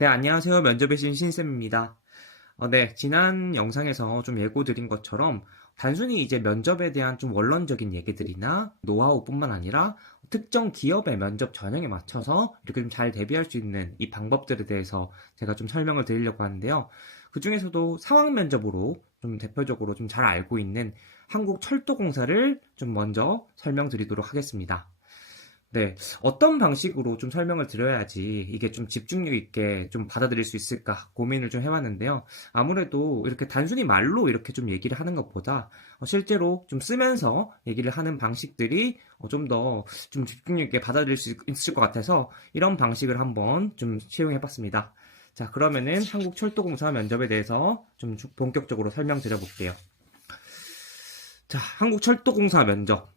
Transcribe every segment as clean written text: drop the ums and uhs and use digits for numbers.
네, 안녕하세요. 면접의 신 신쌤입니다. 네, 지난 영상에서 좀 예고 드린 것처럼 단순히 이제 면접에 대한 좀 원론적인 얘기들이나 노하우뿐만 아니라 특정 기업의 면접 전형에 맞춰서 이렇게 좀 잘 대비할 수 있는 이 방법들에 대해서 제가 좀 설명을 드리려고 하는데요. 그 중에서도 상황 면접으로 좀 대표적으로 좀 잘 알고 있는 한국철도공사를 좀 먼저 설명드리도록 하겠습니다. 네, 어떤 방식으로 좀 설명을 드려야지 이게 좀 집중력 있게 좀 받아들일 수 있을까 고민을 좀 해봤는데요. 아무래도 이렇게 단순히 말로 이렇게 좀 얘기를 하는 것보다 실제로 좀 쓰면서 얘기를 하는 방식들이 좀 더 좀 집중력 있게 받아들일 수 있을 것 같아서 이런 방식을 한번 좀 채용해봤습니다. 자, 그러면은 한국철도공사 면접에 대해서 좀 본격적으로 설명드려 볼게요. 자, 한국철도공사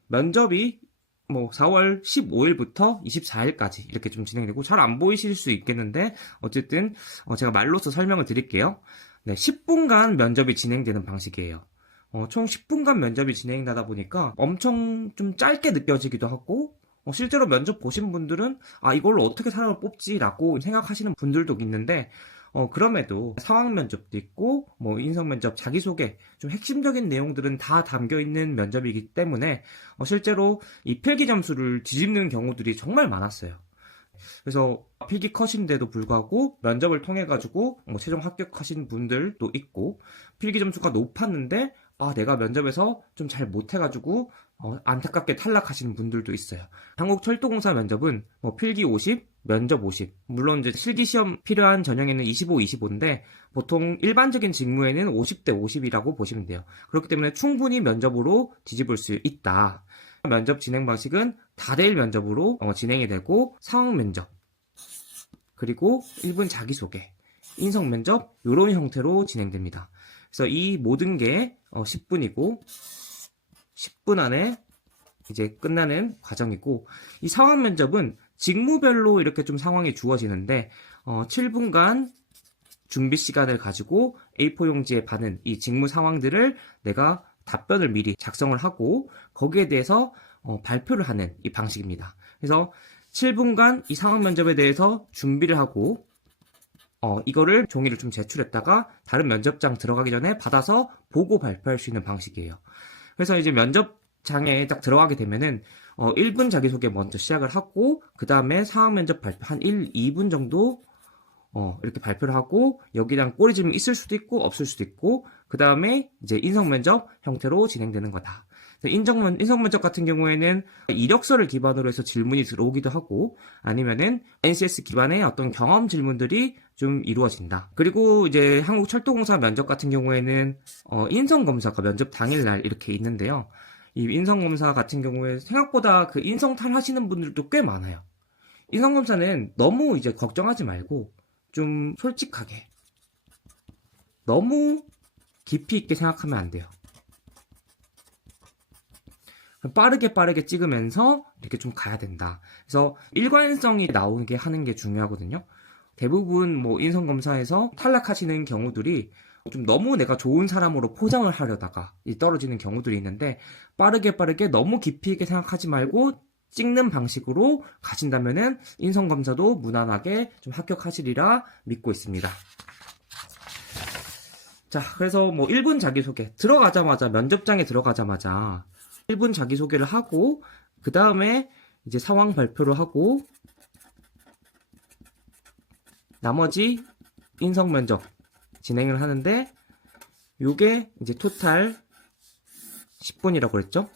면접이 뭐 4월 15일부터 24일까지 이렇게 좀 진행되고 잘 안 보이실 수 있겠는데 어쨌든 제가 말로써 설명을 드릴게요. 네, 10분간 면접이 진행되는 방식이에요. 총 10분간 면접이 진행되다 보니까 엄청 좀 짧게 느껴지기도 하고 실제로 면접 보신 분들은 이걸로 어떻게 사람을 뽑지라고 생각하시는 분들도 있는데 그럼에도 상황 면접도 있고, 뭐, 인성 면접, 자기소개, 좀 핵심적인 내용들은 다 담겨 있는 면접이기 때문에, 실제로 이 필기 점수를 뒤집는 경우들이 정말 많았어요. 그래서 필기 컷인데도 불구하고 면접을 통해가지고 최종 합격하신 분들도 있고, 필기 점수가 높았는데, 내가 면접에서 좀 잘 못해가지고, 안타깝게 탈락하시는 분들도 있어요. 한국철도공사 면접은 뭐 필기 50, 면접 50. 물론 이제 실기 시험 필요한 전형에는 25, 25인데 보통 일반적인 직무에는 50대 50이라고 보시면 돼요. 그렇기 때문에 충분히 면접으로 뒤집을 수 있다. 면접 진행 방식은 다대일 면접으로 진행이 되고 상황 면접, 그리고 1분 자기소개, 인성 면접 이런 형태로 진행됩니다. 그래서 이 모든 게 10분이고 10분 안에 이제 끝나는 과정이고 이 상황 면접은 직무별로 이렇게 좀 상황이 주어지는데 7분간 준비 시간을 가지고 A4 용지에 받은 이 직무 상황들을 내가 답변을 미리 작성을 하고 거기에 대해서 발표를 하는 이 방식입니다. 그래서 7분간 이 상황 면접에 대해서 준비를 하고 이거를 종이를 좀 제출했다가 다른 면접장 들어가기 전에 받아서 보고 발표할 수 있는 방식이에요. 그래서 이제 면접장에 딱 들어가게 되면은 1분 자기소개 먼저 시작을 하고 그 다음에 상황 면접 발표 한 1, 2분 정도 이렇게 발표를 하고 여기랑 꼬리짐이 있을 수도 있고 없을 수도 있고 그 다음에 이제 인성 면접 형태로 진행되는 거다. 인성 면접 같은 경우에는 이력서를 기반으로 해서 질문이 들어오기도 하고 아니면은 NCS 기반의 어떤 경험 질문들이 좀 이루어진다. 그리고 이제 한국철도공사 면접 같은 경우에는 인성검사가 면접 당일날 이렇게 있는데요. 이 인성검사 같은 경우에 생각보다 그 인성탈 하시는 분들도 꽤 많아요. 인성검사는 너무 이제 걱정하지 말고 좀 솔직하게 너무 깊이 있게 생각하면 안 돼요. 빠르게 찍으면서 이렇게 좀 가야 된다. 그래서 일관성이 나오게 하는 게 중요하거든요. 대부분 뭐 인성검사에서 탈락하시는 경우들이 좀 너무 내가 좋은 사람으로 포장을 하려다가 떨어지는 경우들이 있는데 빠르게 너무 깊이 있게 생각하지 말고 찍는 방식으로 가신다면은 인성검사도 무난하게 좀 합격하시리라 믿고 있습니다. 자, 그래서 뭐 1분 자기소개 들어가자마자 면접장에 들어가자마자 1분 자기소개를 하고 그 다음에 이제 상황 발표를 하고 나머지 인성 면접 진행을 하는데 요게 이제 토탈 10분이라고 그랬죠?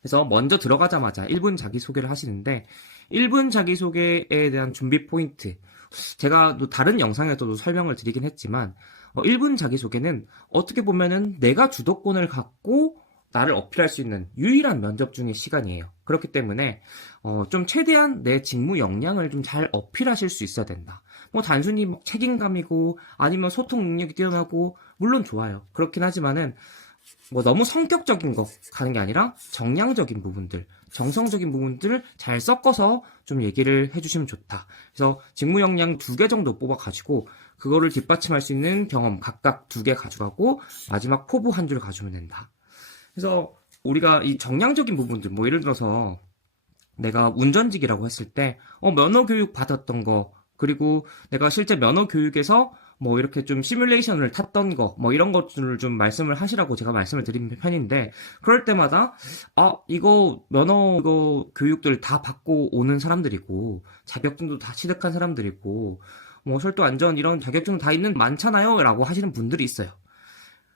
그래서 먼저 들어가자마자 1분 자기소개를 하시는데 1분 자기소개에 대한 준비 포인트 제가 또 다른 영상에서도 설명을 드리긴 했지만 1분 자기소개는 어떻게 보면은 내가 주도권을 갖고 나를 어필할 수 있는 유일한 면접 중의 시간이에요. 그렇기 때문에 좀 최대한 내 직무 역량을 좀 잘 어필하실 수 있어야 된다. 뭐 단순히 뭐 책임감이고 아니면 소통 능력이 뛰어나고 물론 좋아요. 그렇긴 하지만은 뭐 너무 성격적인 거 가는 게 아니라 정량적인 부분들, 정성적인 부분들을 잘 섞어서 좀 얘기를 해주시면 좋다. 그래서 직무 역량 2개 정도 뽑아가지고 그거를 뒷받침할 수 있는 경험 각각 2개 가져가고 마지막 포부 한 줄 가주면 된다. 그래서 우리가 이 정량적인 부분들, 뭐 예를 들어서 내가 운전직이라고 했을 때 면허 교육 받았던 거 그리고 내가 실제 면허 교육에서 뭐 이렇게 좀 시뮬레이션을 탔던 거, 뭐 이런 것들을 좀 말씀을 하시라고 제가 말씀을 드리는 편인데, 그럴 때마다, 이거 면허, 이거 교육들 다 받고 오는 사람들이고, 자격증도 다 취득한 사람들이고, 뭐 철도 안전 이런 자격증 다 있는 많잖아요 라고 하시는 분들이 있어요.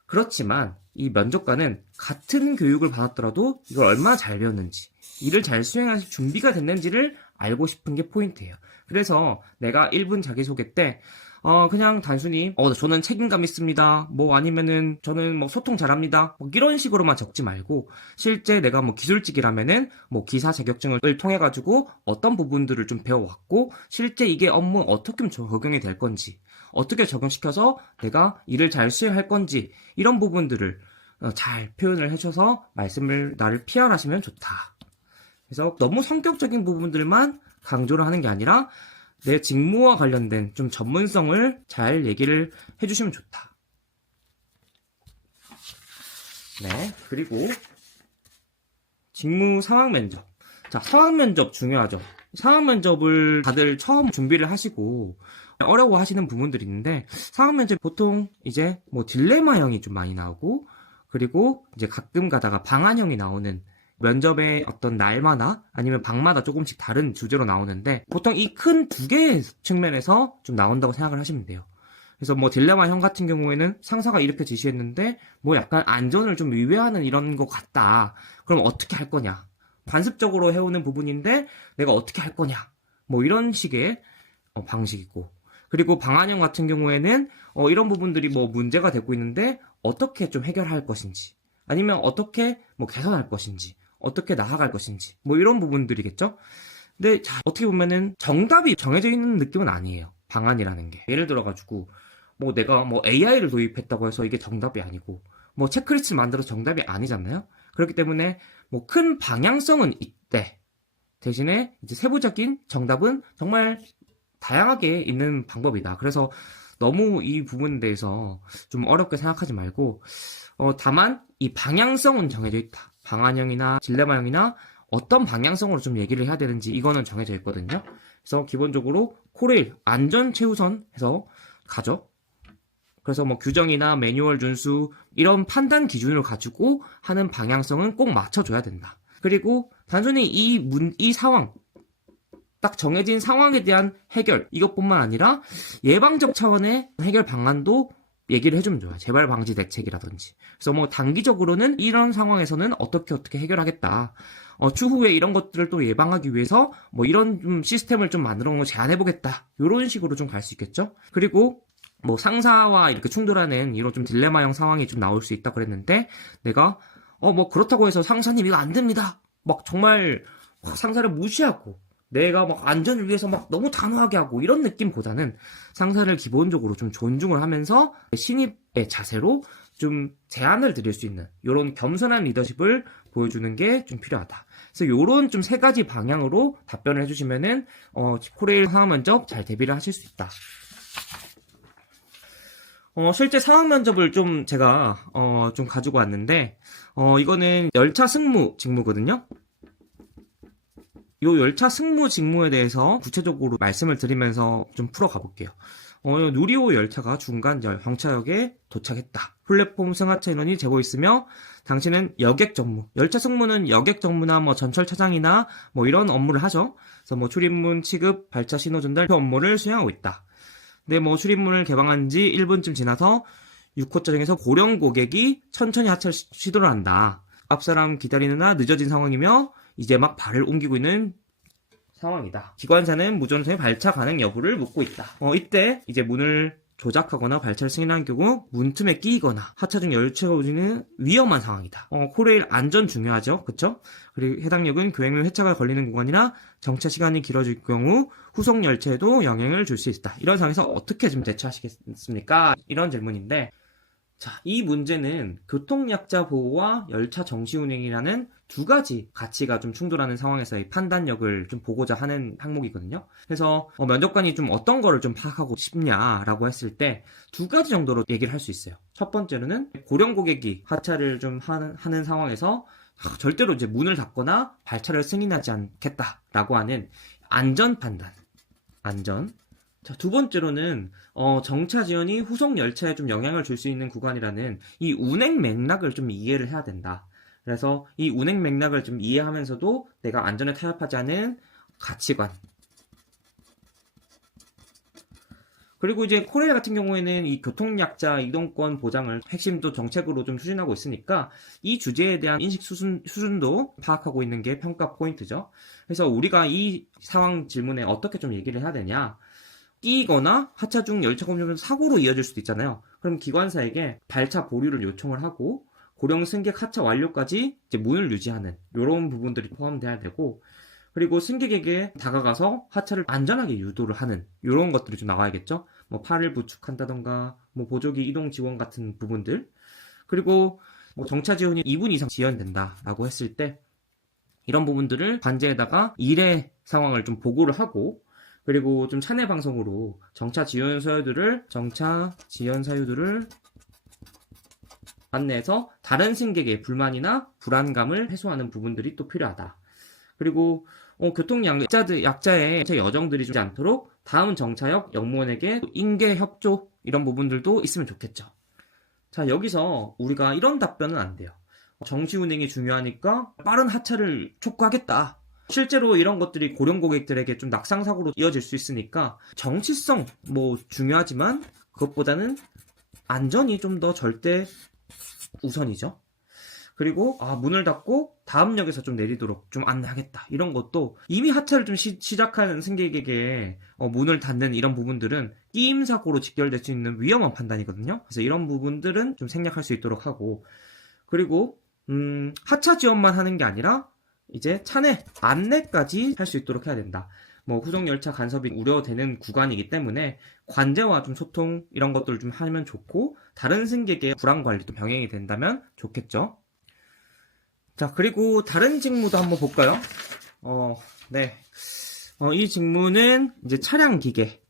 그렇지만 이 면접관은 같은 교육을 받았더라도 이걸 얼마나 잘 배웠는지, 일을 잘 수행할 준비가 됐는지를 알고 싶은 게 포인트예요. 그래서 내가 1분 자기소개 때 그냥 단순히 저는 책임감 있습니다. 뭐 아니면은 저는 뭐 소통 잘합니다. 뭐 이런 식으로만 적지 말고, 실제 내가 뭐 기술직이라면은 뭐 기사 자격증을 통해 가지고 어떤 부분들을 좀 배워왔고, 실제 이게 업무 어떻게 적용이 될 건지, 어떻게 적용시켜서 내가 일을 잘 수행할 건지, 이런 부분들을 잘 표현을 해줘서 나를 PR하시면 좋다. 그래서 너무 성격적인 부분들만 강조를 하는 게 아니라 내 직무와 관련된 좀 전문성을 잘 얘기를 해주시면 좋다. 네, 그리고 직무 상황 면접. 자, 상황 면접 중요하죠. 상황 면접을 다들 처음 준비를 하시고 어려워하시는 부분들이 있는데, 상황 면접 보통 이제 뭐 딜레마형이 좀 많이 나오고, 그리고 이제 가끔 가다가 방안형이 나오는, 면접의 어떤 날마다 아니면 방마다 조금씩 다른 주제로 나오는데, 보통 이 큰 두 개의 측면에서 좀 나온다고 생각을 하시면 돼요. 그래서 뭐 딜레마형 같은 경우에는 상사가 이렇게 지시했는데 뭐 약간 안전을 좀 위배하는 이런 것 같다. 그럼 어떻게 할 거냐? 관습적으로 해오는 부분인데 내가 어떻게 할 거냐? 뭐 이런 식의 방식이고, 그리고 방안형 같은 경우에는 이런 부분들이 뭐 문제가 되고 있는데 어떻게 좀 해결할 것인지, 아니면 어떻게 뭐 개선할 것인지, 어떻게 나아갈 것인지, 뭐 이런 부분들이겠죠? 근데 어떻게 보면은 정답이 정해져 있는 느낌은 아니에요. 방안이라는 게. 예를 들어가지고 뭐 내가 뭐 AI를 도입했다고 해서 이게 정답이 아니고, 뭐 체크리스트를 만들어서 정답이 아니잖아요. 그렇기 때문에 뭐 큰 방향성은 있대. 대신에 이제 세부적인 정답은 정말 다양하게 있는 방법이다. 그래서 너무 이 부분에 대해서 좀 어렵게 생각하지 말고, 다만 이 방향성은 정해져 있다. 방안형이나 딜레마형이나 어떤 방향성으로 좀 얘기를 해야 되는지 이거는 정해져 있거든요. 그래서 기본적으로 코레일 안전 최우선 해서 가죠. 그래서 뭐 규정이나 매뉴얼 준수 이런 판단 기준을 가지고 하는 방향성은 꼭 맞춰줘야 된다. 그리고 단순히 이 상황, 딱 정해진 상황에 대한 해결, 이것뿐만 아니라 예방적 차원의 해결 방안도 얘기를 해주면 좋아요. 재발 방지 대책이라든지. 그래서 뭐 단기적으로는 이런 상황에서는 어떻게 해결하겠다. 추후에 이런 것들을 또 예방하기 위해서 뭐 이런 좀 시스템을 좀 만들어 놓은 거 제안해보겠다. 이런 식으로 좀 갈 수 있겠죠. 그리고 뭐 상사와 이렇게 충돌하는 이런 좀 딜레마형 상황이 좀 나올 수 있다고 그랬는데, 내가 뭐 그렇다고 해서 상사님 이거 안 됩니다. 막 정말 상사를 무시하고 내가 막 안전을 위해서 막 너무 단호하게 하고 이런 느낌보다는 상사를 기본적으로 좀 존중을 하면서 신입의 자세로 좀 제안을 드릴 수 있는 이런 겸손한 리더십을 보여주는 게 좀 필요하다. 그래서 이런 좀 세 가지 방향으로 답변을 해주시면은 코레일 상황 면접 잘 대비를 하실 수 있다. 실제 상황 면접을 좀 제가 좀 가지고 왔는데, 이거는 열차 승무 직무거든요. 요 열차 승무 직무에 대해서 구체적으로 말씀을 드리면서 좀 풀어가 볼게요. 누리호 열차가 중간 황차역에 도착했다. 플랫폼 승하차 인원이 재고 있으며 당신은 여객 정무, 열차 승무는 여객 정무나 뭐 전철 차장이나 뭐 이런 업무를 하죠. 그래서 뭐 출입문 취급, 발차 신호 전달 업무를 수행하고 있다. 근데 뭐 출입문을 개방한 지 1분쯤 지나서 6호차장에서 고령 고객이 천천히 하차를 시도를 한다. 앞사람 기다리느라 늦어진 상황이며 이제 막 발을 옮기고 있는 상황이다. 기관사는 무전소의 발차 가능 여부를 묻고 있다. 이때 이제 문을 조작하거나 발차를 승인한 경우 문틈에 끼이거나 하차 중 열차가 오지는 위험한 상황이다. 코레일 안전 중요하죠. 그쵸? 그리고 해당 역은 교행률 회차가 걸리는 구간이나 정차 시간이 길어질 경우 후속 열차에도 영향을 줄 수 있다. 이런 상황에서 어떻게 좀 대처하시겠습니까? 이런 질문인데, 자, 이 문제는 교통약자 보호와 열차 정시 운행이라는 두 가지 가치가 좀 충돌하는 상황에서 이 판단력을 좀 보고자 하는 항목이거든요. 그래서 면접관이 좀 어떤 거를 좀 파악하고 싶냐라고 했을 때 두 가지 정도로 얘기를 할 수 있어요. 첫 번째로는 고령 고객이 하차를 좀 하는 상황에서 절대로 이제 문을 닫거나 발차를 승인하지 않겠다라고 하는 안전 판단. 안전. 자, 두 번째로는 정차 지연이 후속 열차에 좀 영향을 줄 수 있는 구간이라는 이 운행 맥락을 좀 이해를 해야 된다. 그래서 이 운행 맥락을 좀 이해하면서도 내가 안전에 타협하지 않은 가치관. 그리고 이제 코레일 같은 경우에는 이 교통약자 이동권 보장을 핵심 또 정책으로 좀 추진하고 있으니까 이 주제에 대한 인식 수준도 파악하고 있는 게 평가 포인트죠. 그래서 우리가 이 상황 질문에 어떻게 좀 얘기를 해야 되냐. 끼거나 하차 중 열차 공정은 사고로 이어질 수도 있잖아요. 그럼 기관사에게 발차 보류를 요청을 하고 고령 승객 하차 완료까지 이제 문을 유지하는 이런 부분들이 포함돼야 되고, 그리고 승객에게 다가가서 하차를 안전하게 유도를 하는 이런 것들이 좀 나와야겠죠. 뭐 팔을 부축한다던가 뭐 보조기 이동 지원 같은 부분들. 그리고 뭐 정차 지연이 2분 이상 지연된다라고 했을 때 이런 부분들을 관제에다가 일의 상황을 좀 보고를 하고, 그리고 좀 차내 방송으로 정차 지연 사유들을 안내해서 다른 승객의 불만이나 불안감을 해소하는 부분들이 또 필요하다. 그리고 약자의 여정들이 주지 않도록 다음 정차역 역무원에게 인계 협조 이런 부분들도 있으면 좋겠죠. 자, 여기서 우리가 이런 답변은 안 돼요. 정시 운행이 중요하니까 빠른 하차를 촉구하겠다. 실제로 이런 것들이 고령 고객들에게 좀 낙상사고로 이어질 수 있으니까 정치성 뭐 중요하지만 그것보다는 안전이 좀 더 절대 우선이죠. 그리고 문을 닫고 다음 역에서 좀 내리도록 좀 안내하겠다. 이런 것도 이미 하차를 좀 시작하는 승객에게 문을 닫는 이런 부분들은 끼임 사고로 직결될 수 있는 위험한 판단이거든요. 그래서 이런 부분들은 좀 생략할 수 있도록 하고, 그리고 하차 지원만 하는 게 아니라 이제 차내 안내까지 할 수 있도록 해야 된다. 뭐 후속 열차 간섭이 우려되는 구간이기 때문에 관제와 좀 소통 이런 것들을 좀 하면 좋고, 다른 승객의 불안 관리도 병행이 된다면 좋겠죠. 자, 그리고 다른 직무도 한번 볼까요? 네. 이 직무는 이제 차량 기계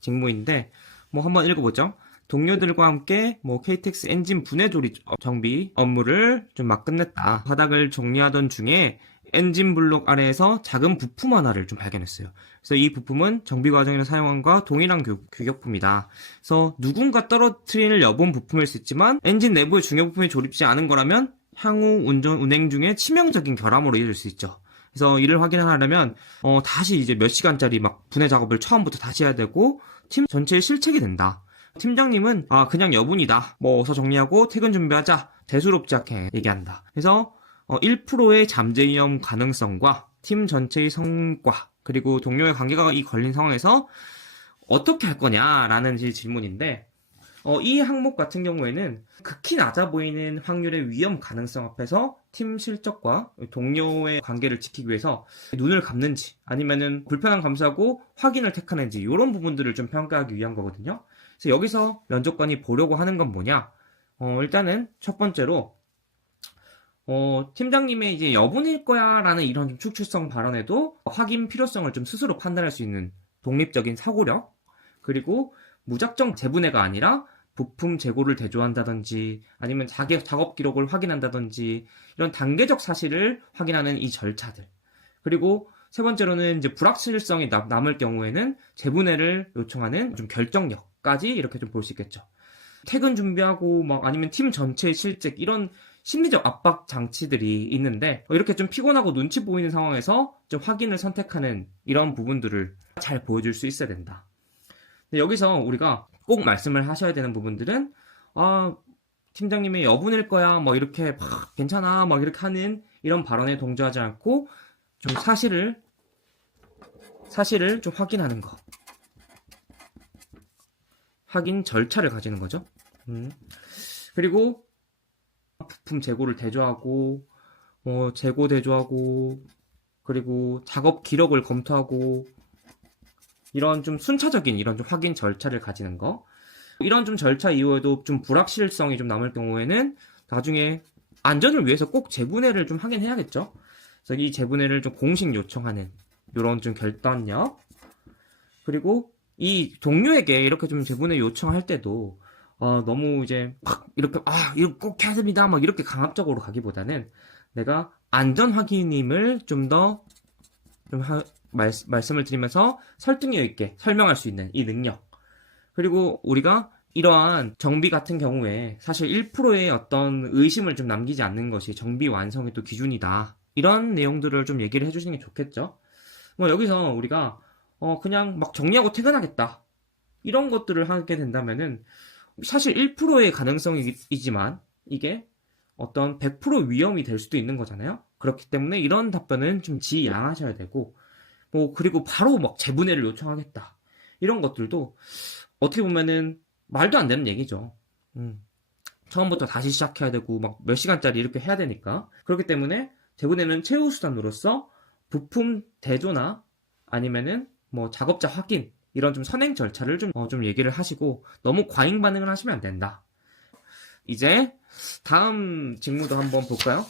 직무인데, 뭐 한번 읽어보죠. 동료들과 함께 KTX 엔진 분해 조리 정비 업무를 좀 막 끝냈다. 바닥을 정리하던 중에 엔진 블록 아래에서 작은 부품 하나를 좀 발견했어요. 그래서 이 부품은 정비 과정에서 사용한 것과 동일한 규격품이다. 그래서 누군가 떨어뜨릴 여본 부품일 수 있지만 엔진 내부의 중요 부품이 조립되지 않은 거라면 향후 운행 중에 치명적인 결함으로 이어질 수 있죠. 그래서 이를 확인하려면 다시 이제 몇 시간짜리 막 분해 작업을 처음부터 다시 해야 되고 팀 전체에 실책이 된다. 팀장님은 그냥 여분이다. 어서 정리하고 퇴근 준비하자. 대수롭지 않게 얘기한다. 그래서 1%의 잠재 위험 가능성과 팀 전체의 성과, 그리고 동료의 관계가 이 걸린 상황에서 어떻게 할 거냐라는 질문인데, 이 항목 같은 경우에는 극히 낮아 보이는 확률의 위험 가능성 앞에서 팀 실적과 동료의 관계를 지키기 위해서 눈을 감는지 아니면은 불편함 감수하고 확인을 택하는지 이런 부분들을 좀 평가하기 위한 거거든요. 그래서 여기서 면접관이 보려고 하는 건 뭐냐? 일단은 첫 번째로 팀장님의 이제 여분일 거야 라는 이런 좀 축출성 발언에도 확인 필요성을 좀 스스로 판단할 수 있는 독립적인 사고력, 그리고 무작정 재분해가 아니라 부품 재고를 대조한다든지 아니면 작업 기록을 확인한다든지 이런 단계적 사실을 확인하는 이 절차들, 그리고 세 번째로는 이제 불확실성이 남을 경우에는 재분해를 요청하는 좀 결정력까지 이렇게 좀 볼 수 있겠죠. 퇴근 준비하고 아니면 팀 전체의 실책 이런 심리적 압박 장치들이 있는데 이렇게 좀 피곤하고 눈치 보이는 상황에서 좀 확인을 선택하는 이런 부분들을 잘 보여줄 수 있어야 된다. 근데 여기서 우리가 꼭 말씀을 하셔야 되는 부분들은 팀장님의 여분일 거야 이렇게 괜찮아 이렇게 하는 이런 발언에 동조하지 않고 좀 사실을 좀 확인하는 거, 확인 절차를 가지는 거죠. 그리고 부품 재고를 대조하고 재고 대조하고 그리고 작업 기록을 검토하고 이런 좀 순차적인 이런 좀 확인 절차를 가지는 거. 이런 좀 절차 이후에도 좀 불확실성이 좀 남을 경우에는 나중에 안전을 위해서 꼭 재분해를 좀 하긴 해야겠죠. 그래서 이 재분해를 좀 공식 요청하는 이런 좀 결단력, 그리고 이 동료에게 이렇게 좀 재분해 요청할 때도 너무 이제 막 이렇게 이거 꼭 해야 됩니다 이렇게 강압적으로 가기보다는 내가 안전 확인임을 좀 더 말씀을 드리면서 설득력 있게 설명할 수 있는 이 능력. 그리고 우리가 이러한 정비 같은 경우에 사실 1%의 어떤 의심을 좀 남기지 않는 것이 정비 완성의 또 기준이다. 이런 내용들을 좀 얘기를 해주시는 게 좋겠죠. 뭐 여기서 우리가 그냥 막 정리하고 퇴근하겠다. 이런 것들을 하게 된다면은 사실 1%의 가능성이지만 이게 어떤 100% 위험이 될 수도 있는 거잖아요. 그렇기 때문에 이런 답변은 좀 지양하셔야 되고, 뭐 그리고 바로 막 재분해를 요청하겠다. 이런 것들도 어떻게 보면은 말도 안 되는 얘기죠. 처음부터 다시 시작해야 되고 막 몇 시간짜리 이렇게 해야 되니까. 그렇기 때문에 재분해는 최후 수단으로서 부품 대조나 아니면은 뭐 작업자 확인 이런 좀 선행 절차를 좀 얘기를 하시고 너무 과잉 반응을 하시면 안 된다. 이제 다음 직무도 한번 볼까요?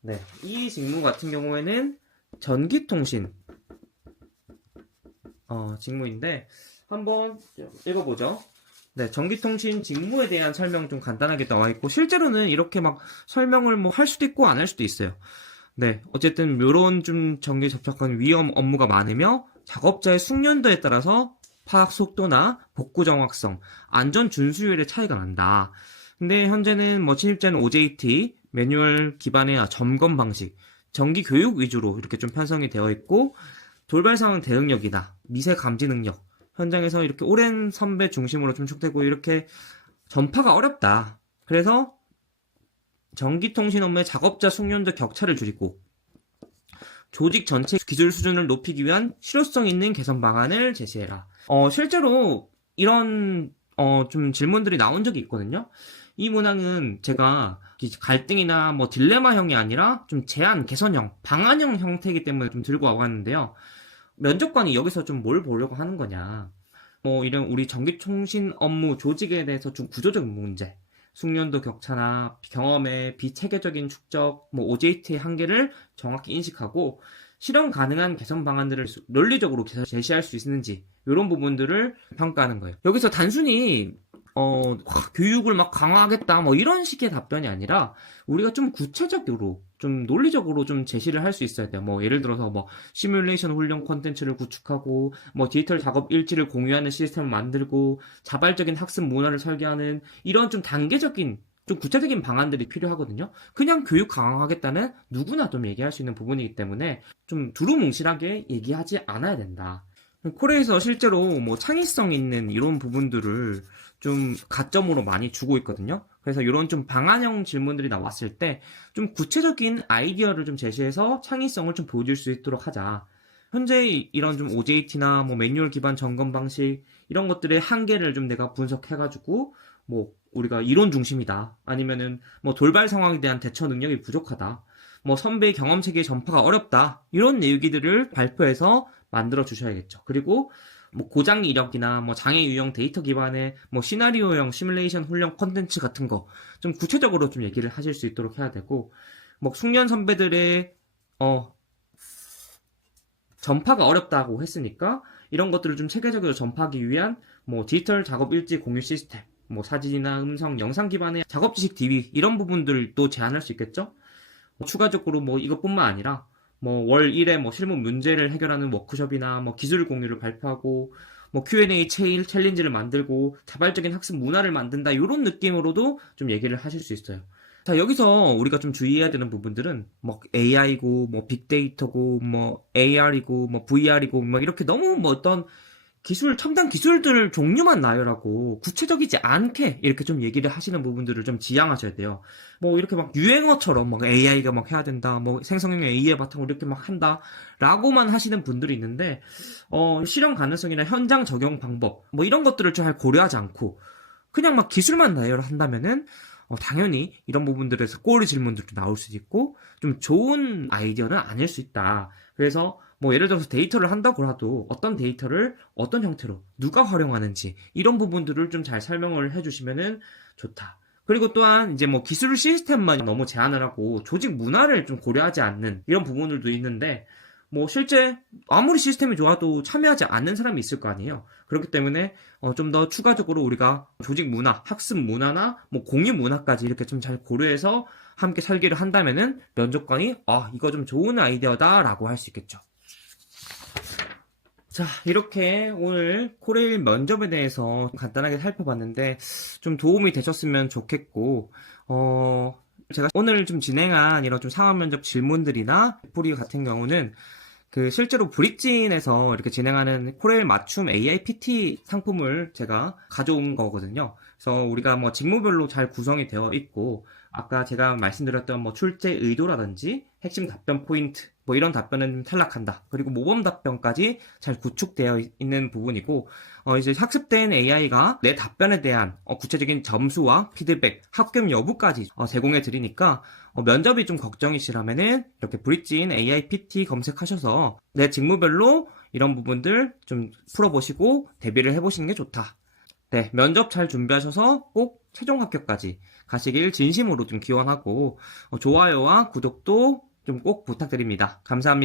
네, 이 직무 같은 경우에는 전기통신 직무인데 한번 읽어보죠. 네, 전기통신 직무에 대한 설명 좀 간단하게 나와 있고 실제로는 이렇게 막 설명을 뭐 할 수도 있고 안 할 수도 있어요. 네, 어쨌든 요런 좀 전기 접촉한 위험 업무가 많으며 작업자의 숙련도에 따라서 파악 속도나 복구 정확성, 안전 준수율의 차이가 난다. 근데 현재는 뭐 침입자는 OJT, 매뉴얼 기반의 점검 방식, 정기 교육 위주로 이렇게 좀 편성이 되어 있고 돌발 상황 대응력이나 미세 감지 능력, 현장에서 이렇게 오랜 선배 중심으로 좀 축되고 이렇게 전파가 어렵다. 그래서 전기통신 업무의 작업자 숙련도 격차를 줄이고 조직 전체 기술 수준을 높이기 위한 실효성 있는 개선 방안을 제시해라. 실제로 이런 좀 질문들이 나온 적이 있거든요. 이 문항은 제가 갈등이나 뭐 딜레마형이 아니라 좀 제안, 개선형, 방안형 형태이기 때문에 좀 들고 와봤는데요. 면접관이 여기서 좀 뭘 보려고 하는 거냐. 뭐 이런 우리 전기통신 업무 조직에 대해서 좀 구조적인 문제, 숙련도 격차나 경험의 비체계적인 축적, 뭐 OJT의 한계를 정확히 인식하고 실현 가능한 개선 방안들을 논리적으로 제시할 수 있는지 이런 부분들을 평가하는 거예요. 여기서 단순히 교육을 막 강화하겠다 뭐 이런 식의 답변이 아니라 우리가 좀 구체적으로 좀 논리적으로 좀 제시를 할 수 있어야 돼요. 뭐 예를 들어서 뭐 시뮬레이션 훈련 콘텐츠를 구축하고 뭐 디지털 작업 일지를 공유하는 시스템을 만들고 자발적인 학습 문화를 설계하는 이런 좀 단계적인 좀 구체적인 방안들이 필요하거든요. 그냥 교육 강화하겠다는 누구나 좀 얘기할 수 있는 부분이기 때문에 좀 두루뭉실하게 얘기하지 않아야 된다. 콜에서 실제로 뭐 창의성 있는 이런 부분들을 좀 가점으로 많이 주고 있거든요. 그래서 이런 좀 방안형 질문들이 나왔을 때 좀 구체적인 아이디어를 좀 제시해서 창의성을 좀 보여줄 수 있도록 하자. 현재 이런 좀 OJT나 뭐 매뉴얼 기반 점검 방식 이런 것들의 한계를 좀 내가 분석해가지고 뭐 우리가 이론 중심이다. 아니면은 뭐 돌발 상황에 대한 대처 능력이 부족하다. 뭐 선배의 경험 체계의 전파가 어렵다. 이런 얘기들을 발표해서 만들어 주셔야겠죠. 그리고 뭐 고장 이력이나 뭐 장애 유형 데이터 기반의 뭐 시나리오형 시뮬레이션 훈련 콘텐츠 같은 거 좀 구체적으로 좀 얘기를 하실 수 있도록 해야 되고 뭐 숙련 선배들의 전파가 어렵다고 했으니까 이런 것들을 좀 체계적으로 전파하기 위한 뭐 디지털 작업 일지 공유 시스템, 뭐 사진이나 음성, 영상 기반의 작업 지식 DB 이런 부분들도 제안할 수 있겠죠. 추가적으로 뭐 이것뿐만 아니라 뭐 월 1회 뭐 실무 문제를 해결하는 워크숍이나 뭐 기술 공유를 발표하고 뭐 Q&A 챌린지를 만들고 자발적인 학습 문화를 만든다 이런 느낌으로도 좀 얘기를 하실 수 있어요. 자, 여기서 우리가 좀 주의해야 되는 부분들은 뭐 AI고 뭐 빅데이터고 뭐 AR이고 뭐 VR이고 뭐 이렇게 너무 뭐 어떤 첨단 기술들 종류만 나열하고 구체적이지 않게 이렇게 좀 얘기를 하시는 부분들을 좀 지양하셔야 돼요. 뭐 이렇게 막 유행어처럼 막 AI가 막 해야 된다, 뭐 생성형 AI 바탕으로 이렇게 막 한다, 라고만 하시는 분들이 있는데, 실현 가능성이나 현장 적용 방법, 뭐 이런 것들을 잘 고려하지 않고, 그냥 막 기술만 나열한다면은, 당연히 이런 부분들에서 꼬리 질문들도 나올 수 있고, 좀 좋은 아이디어는 아닐 수 있다. 그래서 뭐 예를 들어서 데이터를 한다고 해도 어떤 데이터를 어떤 형태로 누가 활용하는지 이런 부분들을 좀 잘 설명을 해주시면은 좋다. 그리고 또한 이제 뭐 기술 시스템만 너무 제한을 하고 조직 문화를 좀 고려하지 않는 이런 부분들도 있는데 뭐 실제 아무리 시스템이 좋아도 참여하지 않는 사람이 있을 거 아니에요. 그렇기 때문에 좀 더 추가적으로 우리가 조직 문화, 학습 문화나 뭐 공유 문화까지 이렇게 좀 잘 고려해서 함께 설계를 한다면은 면접관이 이거 좀 좋은 아이디어다라고 할 수 있겠죠. 자, 이렇게 오늘 코레일 면접에 대해서 간단하게 살펴봤는데 좀 도움이 되셨으면 좋겠고, 제가 오늘 좀 진행한 이런 좀 상황 면접 질문들이나 풀이 같은 경우는 그 실제로 브릿진에서 이렇게 진행하는 코레일 맞춤 AI PT 상품을 제가 가져온 거거든요. 그래서 우리가 뭐 직무별로 잘 구성이 되어 있고, 아까 제가 말씀드렸던 뭐 출제 의도라든지 핵심 답변 포인트, 뭐 이런 답변은 탈락한다. 그리고 모범 답변까지 잘 구축되어 있는 부분이고, 이제 학습된 AI가 내 답변에 대한 구체적인 점수와 피드백, 합격 여부까지 제공해 드리니까 면접이 좀 걱정이시라면은 이렇게 브릿진 AI PT 검색하셔서 내 직무별로 이런 부분들 좀 풀어보시고 대비를 해보시는 게 좋다. 네, 면접 잘 준비하셔서 꼭 최종 합격까지 가시길 진심으로 좀 기원하고 좋아요와 구독도 좀 꼭 부탁드립니다. 감사합니다.